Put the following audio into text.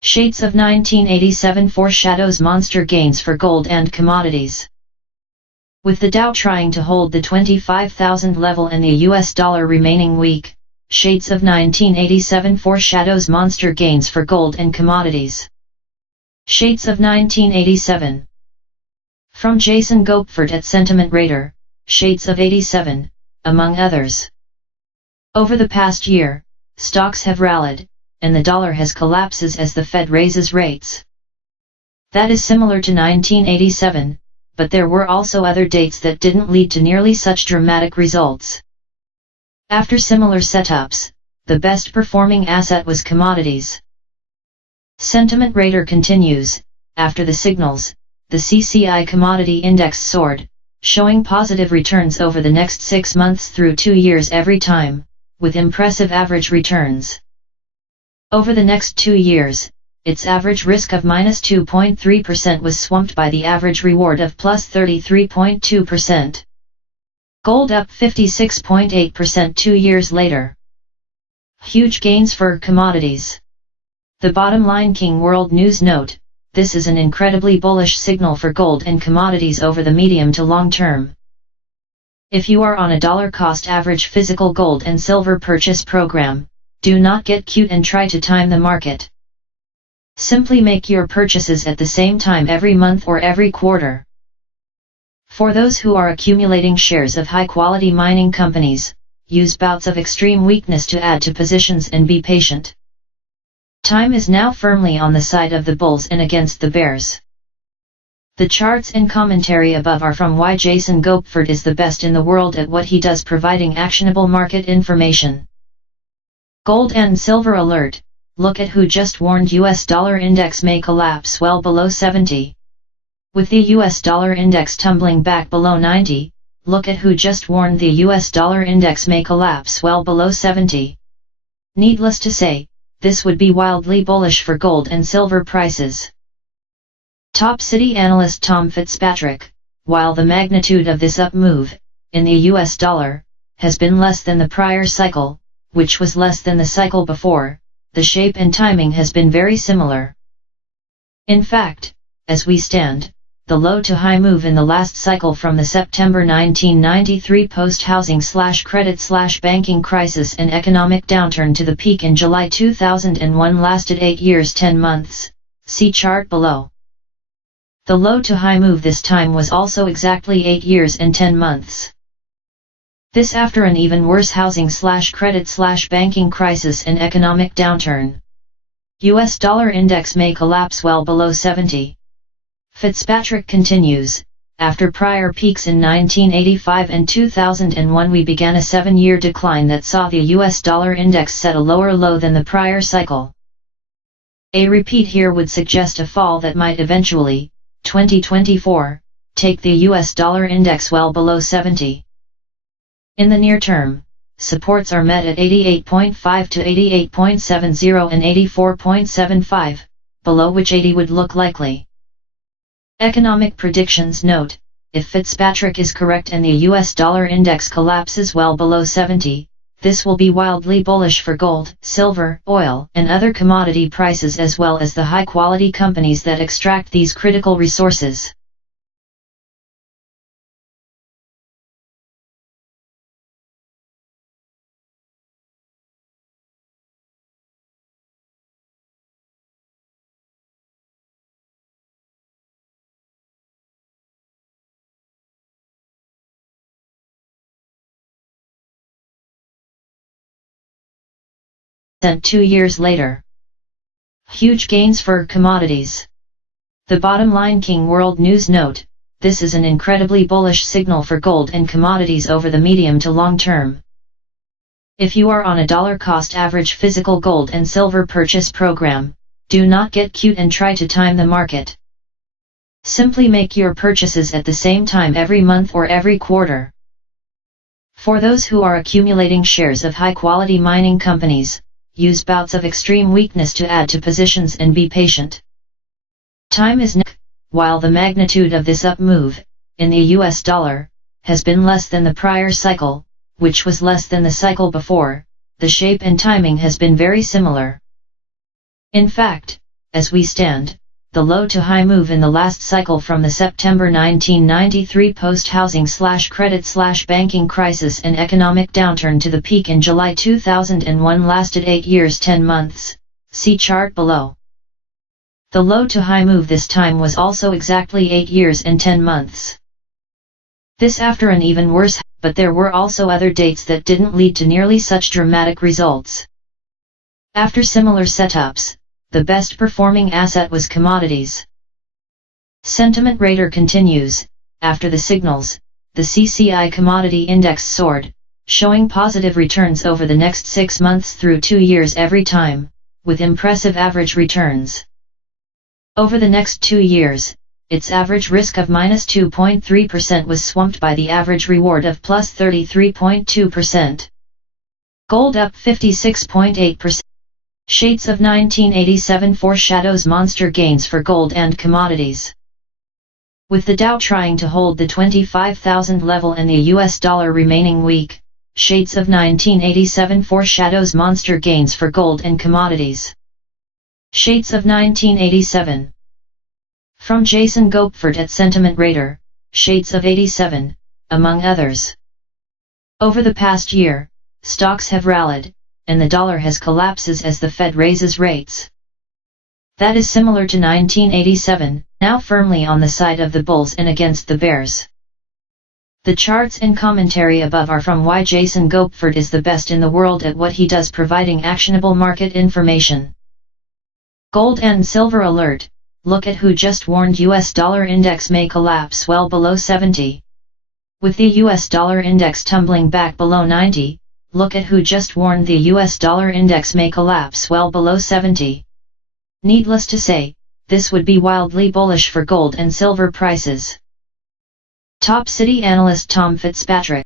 Shades of 1987 foreshadows monster gains for gold and commodities. With the Dow trying to hold the 25,000 level and the US dollar remaining weak, Shades of 1987 foreshadows monster gains for gold and commodities. Shades of 1987. From Jason Gopfert at Sentiment Radar, Shades of 87, among others. Over the past year, stocks have rallied, and the dollar has collapses as the Fed raises rates. That is similar to 1987, but there were also other dates that didn't lead to nearly such dramatic results. After similar setups, the best performing asset was commodities. Sentiment Radar continues, after the signals, the CCI Commodity Index soared, showing positive returns over the next 6 months through 2 years every time, with impressive average returns. Over the next 2 years, its average risk of -2.3% was swamped by the average reward of +33.2%. Gold up 56.8% 2 years later. Huge gains for commodities. The bottom line King World News note, this is an incredibly bullish signal for gold and commodities over the medium to long term. If you are on a dollar cost average physical gold and silver purchase program, do not get cute and try to time the market. Simply make your purchases at the same time every month or every quarter. For those who are accumulating shares of high-quality mining companies, use bouts of extreme weakness to add to positions and be patient. Time is now firmly on the side of the bulls and against the bears. The charts and commentary above are from why Jason Gopfert is the best in the world at what he does, providing actionable market information. Gold and silver alert, look at who just warned US dollar index may collapse well below 70. With the US dollar index tumbling back below 90, look at who just warned the US dollar index may collapse well below 70. Needless to say, this would be wildly bullish for gold and silver prices. Top City analyst Tom Fitzpatrick, while the magnitude of this up move, in the US dollar, has been less than the prior cycle, which was less than the cycle before, the shape and timing has been very similar. In fact, as we stand, the low to high move in the last cycle from the September 1993 post-housing/credit/banking crisis and economic downturn to the peak in July 2001 lasted 8 years 10 months, see chart below. The low to high move this time was also exactly 8 years and 10 months. This after an even worse housing/credit/banking crisis and economic downturn. US dollar index may collapse well below 70. Fitzpatrick continues, after prior peaks in 1985 and 2001 we began a 7-year decline that saw the US dollar index set a lower low than the prior cycle. A repeat here would suggest a fall that might eventually, 2024, take the US dollar index well below 70. In the near term, supports are met at 88.5 to 88.70 and 84.75, below which 80 would look likely. Economic predictions note, if Fitzpatrick is correct and the US dollar index collapses well below 70, this will be wildly bullish for gold, silver, oil, and other commodity prices as well as the high-quality companies that extract these critical resources. And 2 years later. Huge gains for commodities. The bottom line King World News note, this is an incredibly bullish signal for gold and commodities over the medium to long term. If you are on a dollar cost average physical gold and silver purchase program, do not get cute and try to time the market. Simply make your purchases at the same time every month or every quarter. For those who are accumulating shares of high-quality mining companies, use bouts of extreme weakness to add to positions and be patient. Time is now, while the magnitude of this up move, in the US dollar, has been less than the prior cycle, which was less than the cycle before, the shape and timing has been very similar. In fact, as we stand, the low to high move in the last cycle from the September 1993 post-housing/credit/banking crisis and economic downturn to the peak in July 2001 lasted 8 years 10 months, see chart below. The low to high move this time was also exactly 8 years and 10 months. This after an even worse, but there were also other dates that didn't lead to nearly such dramatic results. After similar setups, the best performing asset was commodities. Sentiment radar continues. After the signals, the CCI commodity index soared, showing positive returns over the next 6 months through 2 years every time, with impressive average returns. Over the next 2 years, its average risk of -2.3% was swamped by the average reward of +33.2%. Gold up 56.8%. Shades of 1987 foreshadows monster gains for gold and commodities. With the Dow trying to hold the 25,000 level and the US dollar remaining weak, shades of 1987 foreshadows monster gains for gold and commodities. Shades of 1987. From Jason Gopfert at Sentiment Radar, shades of 87, among others. Over the past year, stocks have rallied, and the dollar has collapses as the Fed raises rates. That is similar to 1987, now firmly on the side of the bulls and against the bears. The charts and commentary above are from why Jason Gopfert is the best in the world at what he does, providing actionable market information. Gold and silver alert. Look at who just warned US dollar index may collapse well below 70. With the US dollar index tumbling back below 90, look at who just warned the US dollar index may collapse well below 70. Needless to say, this would be wildly bullish for gold and silver prices. Top City analyst Tom Fitzpatrick.